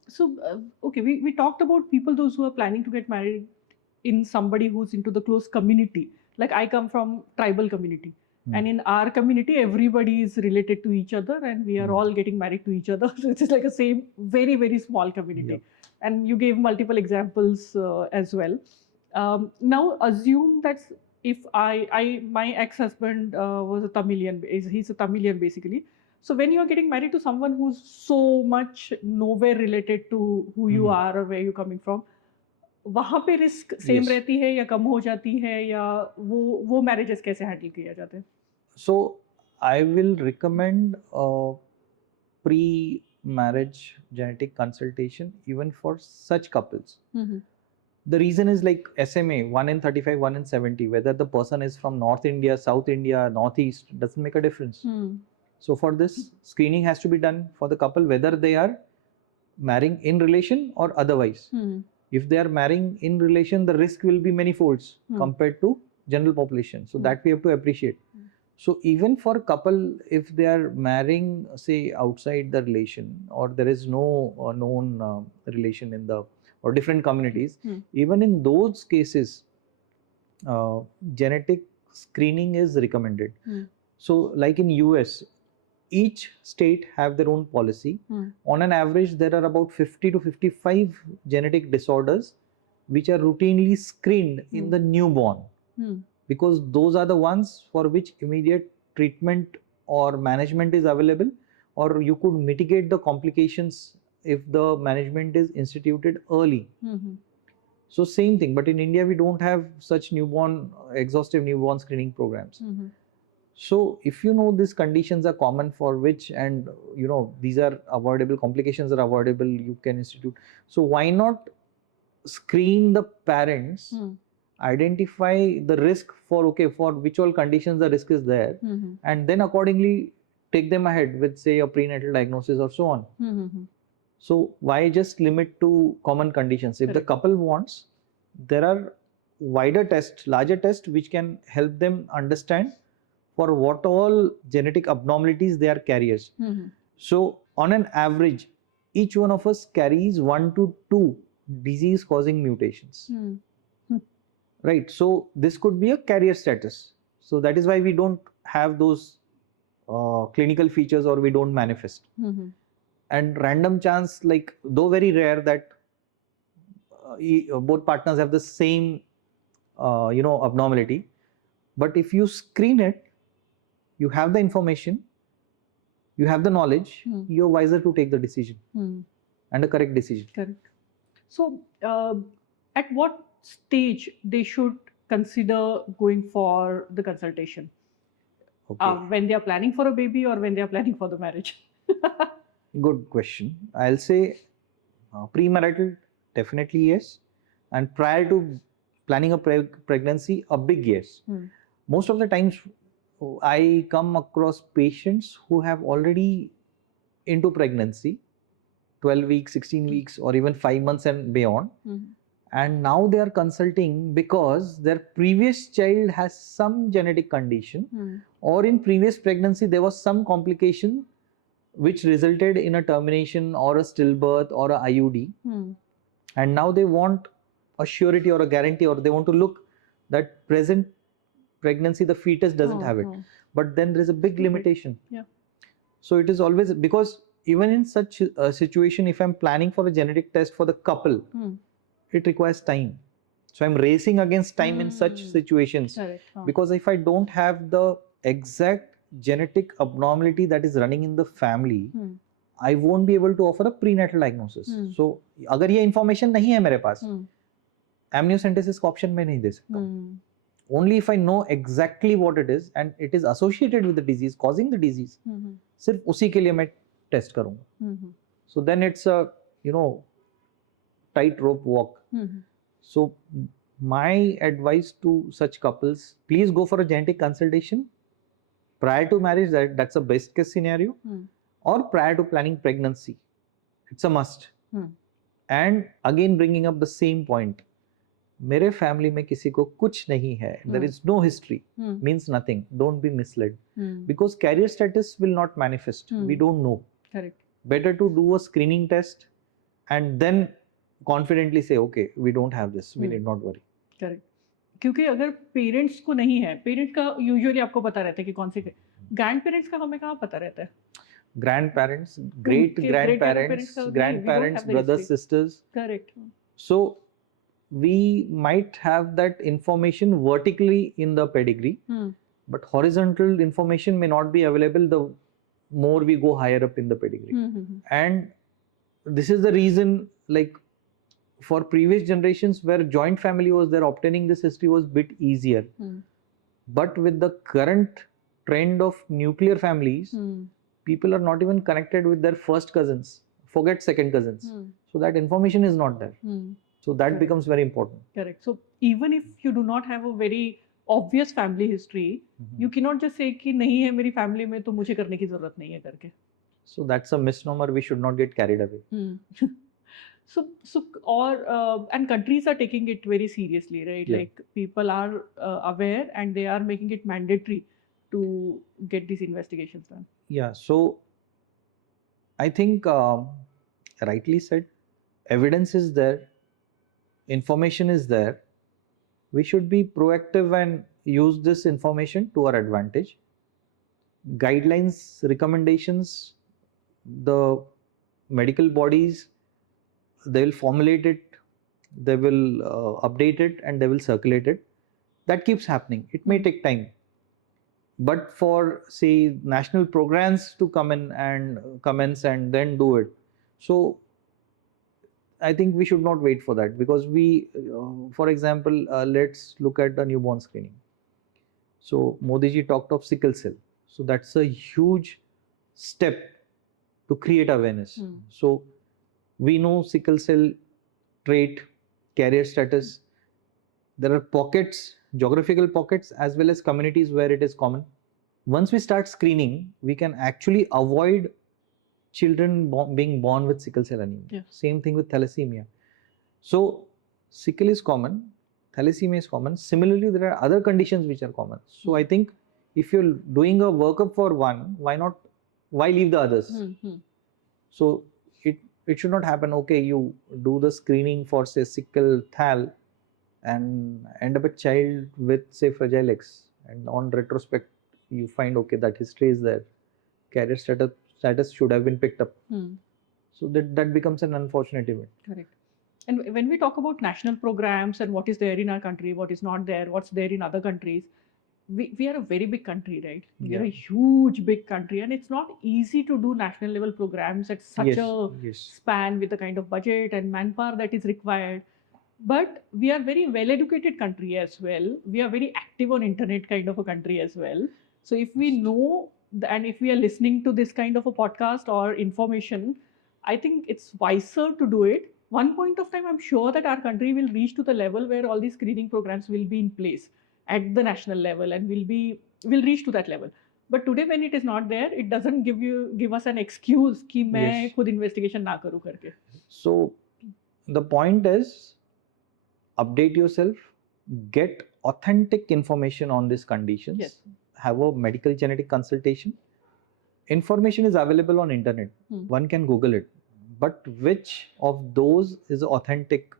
So, okay, we talked about people, those who are planning to get married in somebody who's into the close community. Like I come from tribal community. And in our community, everybody is related to each other, and we are all getting married to each other. So it is like a same, very, very small community. Yep. And you gave multiple examples as well. Now, assume that if my ex-husband was a Tamilian, he's a Tamilian basically. So when you are getting married to someone who's so much nowhere related to who you are or where you're coming from, वहाँ पे risk same रहती है या कम हो जाती है, या वो मैरिजेस कैसे हैंडल किया जाते हैं? So I will recommend pre-marriage genetic consultation even for such couples. The reason is like SMA, 1 in 35, 1 in 70, whether the person is from North India, South India, Northeast, doesn't make a difference. So for this, screening has to be done for the couple, whether they are marrying in relation or otherwise. If they are marrying in relation, the risk will be many folds compared to general population. So that we have to appreciate. So even for couple, if they are marrying, say, outside the relation, or there is no known relation in the or different communities, even in those cases, genetic screening is recommended. So like in US, each state have their own policy. On an average, there are about 50 to 55 genetic disorders which are routinely screened in the newborn, because those are the ones for which immediate treatment or management is available, or you could mitigate the complications if the management is instituted early. So same thing, but in India we don't have such exhaustive newborn screening programs. So if you know these conditions are common for which, and you know these are avoidable, complications are avoidable, you can institute. So why not screen the parents, identify the risk for for which all conditions the risk is there, and then accordingly take them ahead with, say, a prenatal diagnosis or so on. So why just limit to common conditions? If the couple wants, there are wider tests, larger tests which can help them understand for what all genetic abnormalities they are carriers. So on an average, each one of us carries 1 to 2 disease causing mutations. Right, so this could be a carrier status. So that is why we don't have those clinical features, or we don't manifest. And random chance, like though very rare that both partners have the same abnormality, but if you screen it, you have the information, you have the knowledge, you're wiser to take the decision and a correct decision. Correct. So at what stage they should consider going for the consultation? When they are planning for a baby or when they are planning for the marriage? Good question. I'll say premarital, definitely yes, and prior to planning a pregnancy, a big yes. Most of the times I come across patients who have already into pregnancy, 12 weeks, 16 weeks, or even 5 months and beyond. And now they are consulting because their previous child has some genetic condition, or in previous pregnancy there was some complication which resulted in a termination or a stillbirth or a IUD. And now they want a surety or a guarantee, or they want to look that present pregnancy the fetus doesn't have it. But then there is a big limitation. So it is always, because even in such a situation, if I'm planning for a genetic test for the couple, it requires time. So I'm racing against time in such situations. Because if I don't have the exact genetic abnormality that is running in the family, I won't be able to offer a prenatal diagnosis. So अगर ये information नहीं है मेरे पास, amniocentesis का option मैं नहीं दे सकता. Only if I know exactly what it is and it is associated with the disease, causing the disease, सिर्फ उसी के लिए मैं test करूँगा. So then it's a tightrope walk. So my advice to such couples, please go for a genetic consultation prior to marriage. That's a best case scenario. Or prior to planning pregnancy, it's a must. And again bringing up the same point, मेरे family में किसी को कुछ नहीं है, there is no history, means nothing. Don't be misled, because carrier status will not manifest. We don't know. Correct. Better to do a screening test and then confidently say, okay, we don't have this, we need not worry. Correct. क्योंकि अगर parents को नहीं है, parents का usually आपको पता रहता है कि कौन से, ग्रैंड पेरेंट्स का हमें कहाँ पता रहता है? Grandparents, great great grand grandparents, का नहीं, we don't grandparents, have the brothers, history. sisters. Correct. So we might have that information vertically in the pedigree, but horizontal information may not be available the more we go higher up in the pedigree. And this is the reason, like for previous generations where joint family was there, obtaining this history was bit easier. But with the current trend of nuclear families, people are not even connected with their first cousins, forget second cousins. So that information is not there. So that Correct. becomes very important. Correct. So even if you do not have a very obvious family history, you cannot just say कि नहीं है मेरी family में तो मुझे करने की जरूरत नहीं है करके. So that's a misnomer. We should not get carried away. So or and countries are taking it very seriously, right? Yeah. Like people are aware and they are making it mandatory to get these investigations done. Yeah. So I think rightly said, evidence is there, information is there. We should be proactive and use this information to our advantage. Guidelines, recommendations, the medical bodies, they will formulate it, they will update it, and they will circulate it. That keeps happening. It may take time, but for say national programs to come in and commence and then do it, so I think we should not wait for that, because we, for example, let's look at the newborn screening. So Modi ji talked of sickle cell. So that's a huge step to create awareness. So we know sickle cell trait, carrier status. There are pockets, geographical pockets, as well as communities where it is common. Once we start screening, we can actually avoid children being born with sickle cell anemia. Yeah. Same thing with thalassemia. So sickle is common, thalassemia is common. Similarly, there are other conditions which are common. So I think if you're doing a workup for one, why leave the others? So it should not happen, okay, you do the screening for say sickle, thal, and end up a child with say Fragile X, and on retrospect you find, okay, that history is there, carrier status should have been picked up. So that becomes an unfortunate event. Correct. And when we talk about national programs and what is there in our country, what is not there, what's there in other countries, we are a very big country, right? We are a huge big country, and it's not easy to do national level programs at such a span with the kind of budget and manpower that is required. But we are very well educated country as well. We are very active on internet kind of a country as well. So if we know and if we are listening to this kind of a podcast or information, I think it's wiser to do it. One point of time, I'm sure that our country will reach to the level where all these screening programs will be in place at the national level, and will reach to that level. But today when it is not there, it doesn't give us an excuse कि मैं खुद investigation ना करूँ करके. So the point is, update yourself, get authentic information on these conditions, have a medical genetic consultation. Information is available on internet. One can Google it. But which of those is authentic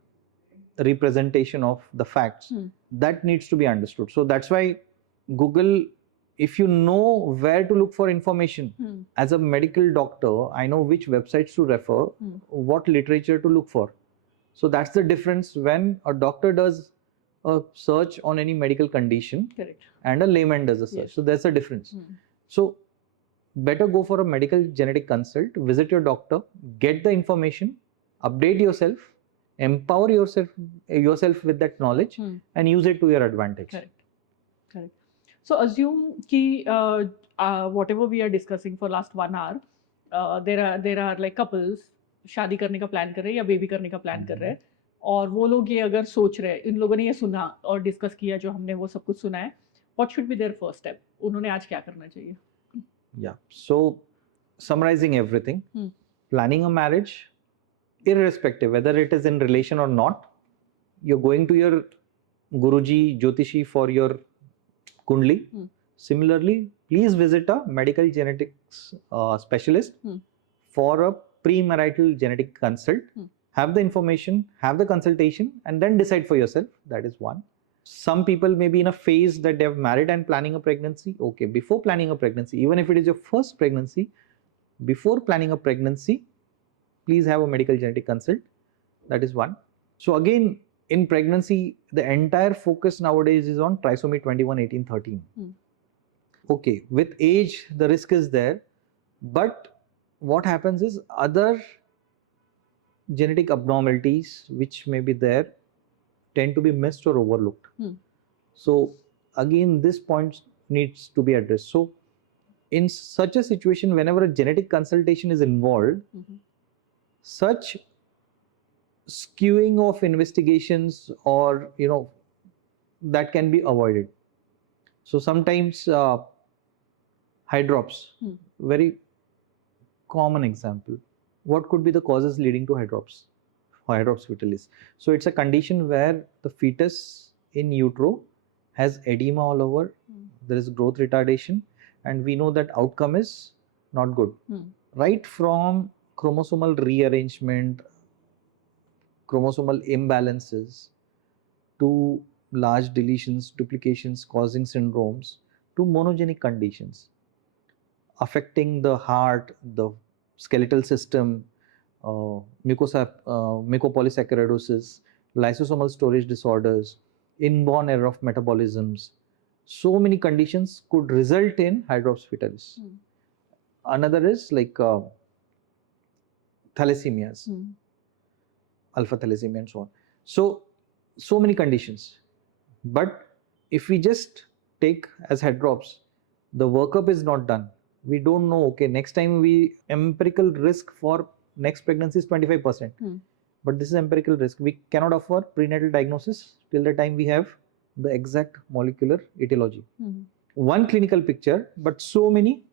representation of the facts? That needs to be understood. So that's why Google, if you know where to look for information, as a medical doctor, I know which websites to refer, what literature to look for. So that's the difference when a doctor does a search on any medical condition. Correct. And a layman does a search. So there's a difference. So better go for a medical genetic consult, visit your doctor, get the information, update yourself, empower yourself with that knowledge, and use it to your advantage. Correct. So assume कि whatever we are discussing for last 1 hour, there are like couples शादी करने का plan कर रहे हैं या baby करने का प्लान कर रहे हैं, और वो लोग ये अगर सोच रहे हैं, इन लोगों ने ये सुना और डिस्कस किया, जो हमने वो सब कुछ सुना है, what should be their first step? उन्होंने आज क्या करना चाहिए? Yeah. So summarizing everything, planning a marriage, irrespective whether it is in relation or not, you're going to your Guruji, Jyotishi for your Kundli. Similarly, please visit a medical genetics specialist for a premarital genetic consult. Have the information, have the consultation, and then decide for yourself. That is one. Some people may be in a phase that they have married and planning a pregnancy. Okay, before planning a pregnancy, even if it is your first pregnancy, before planning a pregnancy, please have a medical genetic consult. That is one. So again, in pregnancy, the entire focus nowadays is on trisomy 21, 18, 13. Okay, with age, the risk is there. But what happens is other genetic abnormalities which may be there tend to be missed or overlooked. So again, this point needs to be addressed. So in such a situation, whenever a genetic consultation is involved, such skewing of investigations or that can be avoided. So sometimes hydrops, very common example. What could be the causes leading to hydrops? Hydrops fetalis. So it's a condition where the fetus in utero has edema all over, there is growth retardation, and we know that outcome is not good. Right from chromosomal rearrangement, chromosomal imbalances, to large deletions, duplications causing syndromes, to monogenic conditions affecting the heart, the skeletal system, mucopolysaccharidosis, lysosomal storage disorders, inborn error of metabolisms. So many conditions could result in hydrops fetalis. Another is like thalassemias, alpha thalassemia and so on. So many conditions. But if we just take as head drops, the workup is not done. We don't know, okay, next time empirical risk for next pregnancy is 25%. But this is empirical risk. We cannot offer prenatal diagnosis till the time we have the exact molecular etiology. One clinical picture, but so many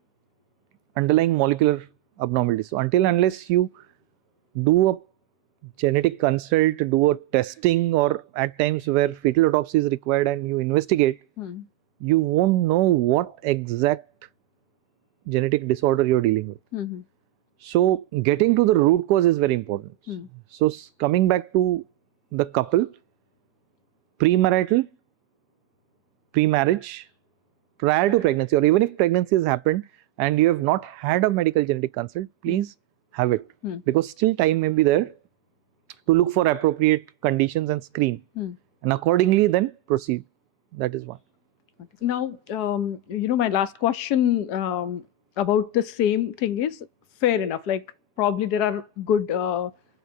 underlying molecular abnormalities. So until unless you do a genetic consult, do a testing, or at times where fetal autopsy is required and you investigate, you won't know what exact genetic disorder you're dealing with. So getting to the root cause is very important. So coming back to the couple, premarital, pre-marriage, prior to pregnancy, or even if pregnancy has happened and you have not had a medical genetic consult, please have it, because still time may be there to look for appropriate conditions and screen, and accordingly then proceed. That is one. Now, my last question about the same thing is, fair enough, like probably there are good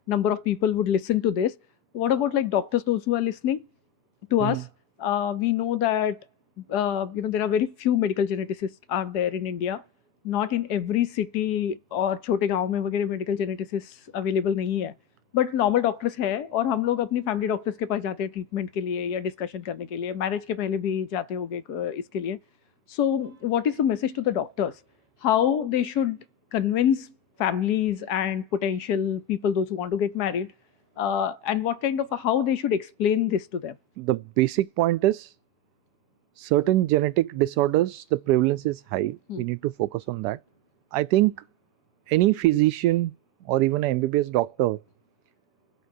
number of people would listen to this. What about like doctors, those who are listening to us? We know that there are very few medical geneticists are there in India. Not in every city और छोटे गांव में वगैरह medical geneticists available नहीं है, but normal doctors है और हम लोग अपनी फैमिली डॉक्टर्स के पास जाते हैं ट्रीटमेंट के लिए या डिस्कशन करने के लिए, मैरिज के पहले भी जाते होंगे इसके लिए. So what is the message to the doctors, how they should convince families and potential people, those who want to get married, and what kind of how they should explain this to them? The basic point is, certain genetic disorders, the prevalence is high. We need to focus on that. I think any physician or even an MBBS doctor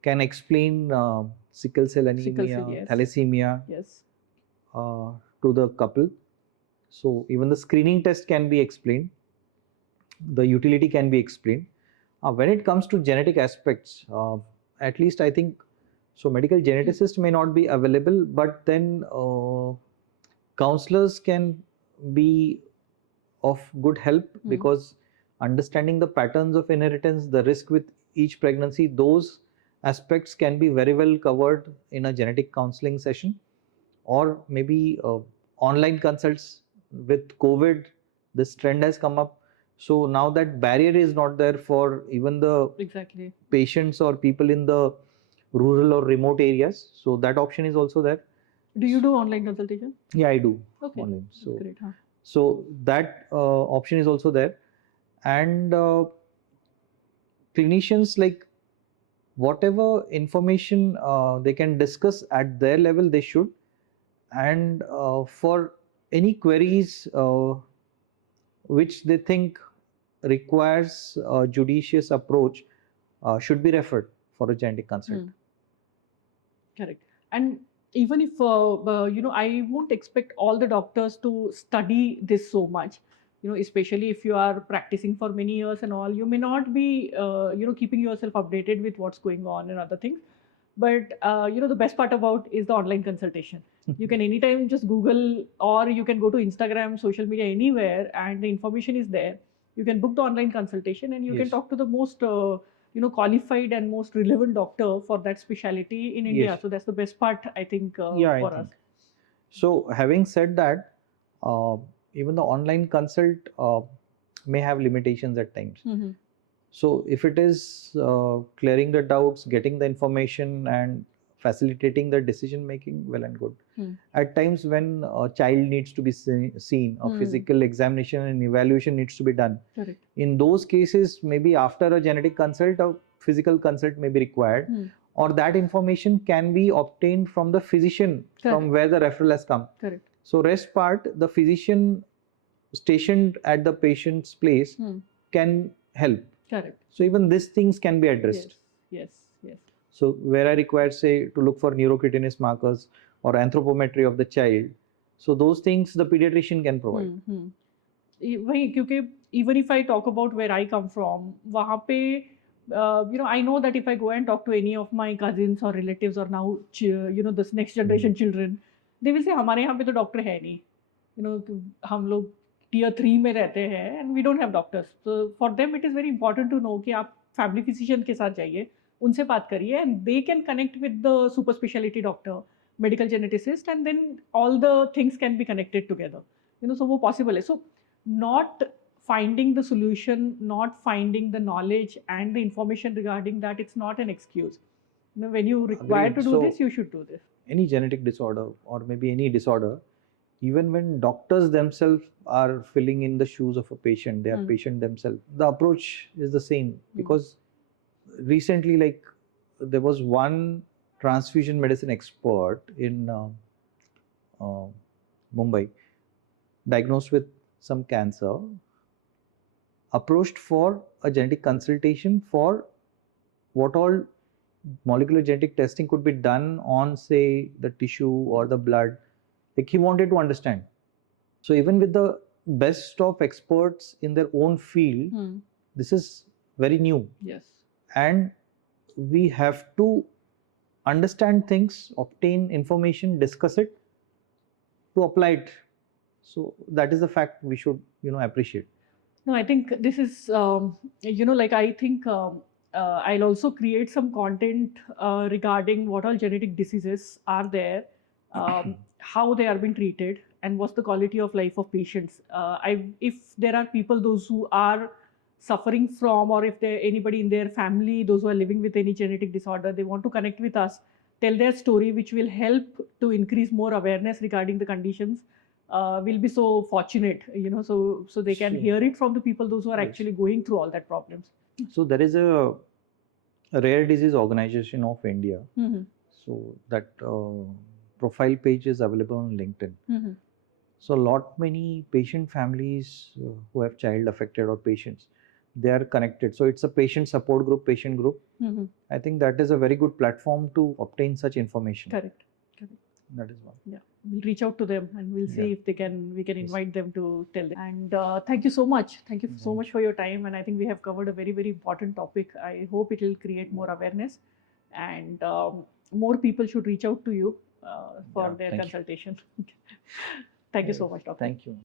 can explain sickle cell anemia, yes. thalassemia, Yes. To the couple. So even the screening test can be explained, the utility can be explained. When it comes to genetic aspects, at least I think, so medical geneticist may not be available, but then counselors can be of good help, because understanding the patterns of inheritance, the risk with each pregnancy, those aspects can be very well covered in a genetic counseling session, or maybe online consults. With COVID, this trend has come up. So now that barrier is not there for even the patients or people in the rural or remote areas. So that option is also there. Do you do online consultation? Yeah, I do. Okay. Online. So great, huh? So that option is also there. And clinicians, like whatever information they can discuss at their level, they should. And for any queries which they think requires a judicious approach, should be referred for a genetic consult. Correct. And even if I won't expect all the doctors to study this so much. Especially if you are practicing for many years and all, you may not be keeping yourself updated with what's going on and other things. But the best part about is the online consultation. You can anytime just Google, or you can go to Instagram, social media, anywhere, and the information is there. You can book the online consultation, and you can Yes. talk to the most qualified and most relevant doctor for that specialty in India. Yes. So that's the best part, I think, Yeah, I for think. us. So having said that, uh, even the online consult may have limitations at times. So if it is clearing the doubts, getting the information and facilitating the decision making, well and good. At times when a child needs to be seen, a physical examination and evaluation needs to be done. Correct. In those cases, maybe after a genetic consult, a physical consult may be required, or that information can be obtained from the physician from where the referral has come. Correct. So rest part, the physician stationed at the patient's place can help. Correct. So even these things can be addressed. Yes. Yes. So where I require, say, to look for neurokinases markers or anthropometry of the child, so those things the pediatrician can provide. वही, क्योंकि even if I talk about where I come from, वहाँ पे I know that if I go and talk to any of my cousins or relatives or now this next generation children, they will say हमारे यहाँ पे तो doctor है नहीं, हम लोग tier 3 में रहते हैं and we don't have doctors. So for them it is very important to know कि आप family physician के साथ जाइए, उनसे बात करिए, and they can connect with the super specialty doctor, medical geneticist, and then all the things can be connected together. So वो possible है. So not finding the solution, not finding the knowledge and the information regarding that, it's not an excuse. When you require Agreed. to do So, this, you should do this. Any genetic disorder or maybe any disorder, even when doctors themselves are filling in the shoes of a patient, they are patient themselves, the approach is the same. Because recently, like, there was one transfusion medicine expert in Mumbai, diagnosed with some cancer, approached for a genetic consultation for what all molecular genetic testing could be done on, say, the tissue or the blood. Like, he wanted to understand. So even with the best of experts in their own field, this is very new. Yes. And we have to understand things, obtain information, discuss it, to apply it. So that is the fact we should, appreciate. No, I think this is, I think I'll also create some content regarding what all genetic diseases are there, how they are being treated, and what's the quality of life of patients. If there are people, those who are suffering from, or if there anybody in their family, those who are living with any genetic disorder, they want to connect with us, tell their story, which will help to increase more awareness regarding the conditions. Will be so fortunate, so they can hear it from the people, those who are actually going through all that problems. So there is a rare disease organization of India. So that profile page is available on LinkedIn. So many patient families who have child affected or patients, they are connected. So it's a patient support group, patient group. I think that is a very good platform to obtain such information. Correct. That is one. Yeah, we'll reach out to them and we'll see if we can invite them to tell them. And thank you so much. Thank you so much for your time. And I think we have covered a very, very important topic. I hope it will create more awareness, and more people should reach out to you for their consultation. Thank you so much, Doctor. Thank you.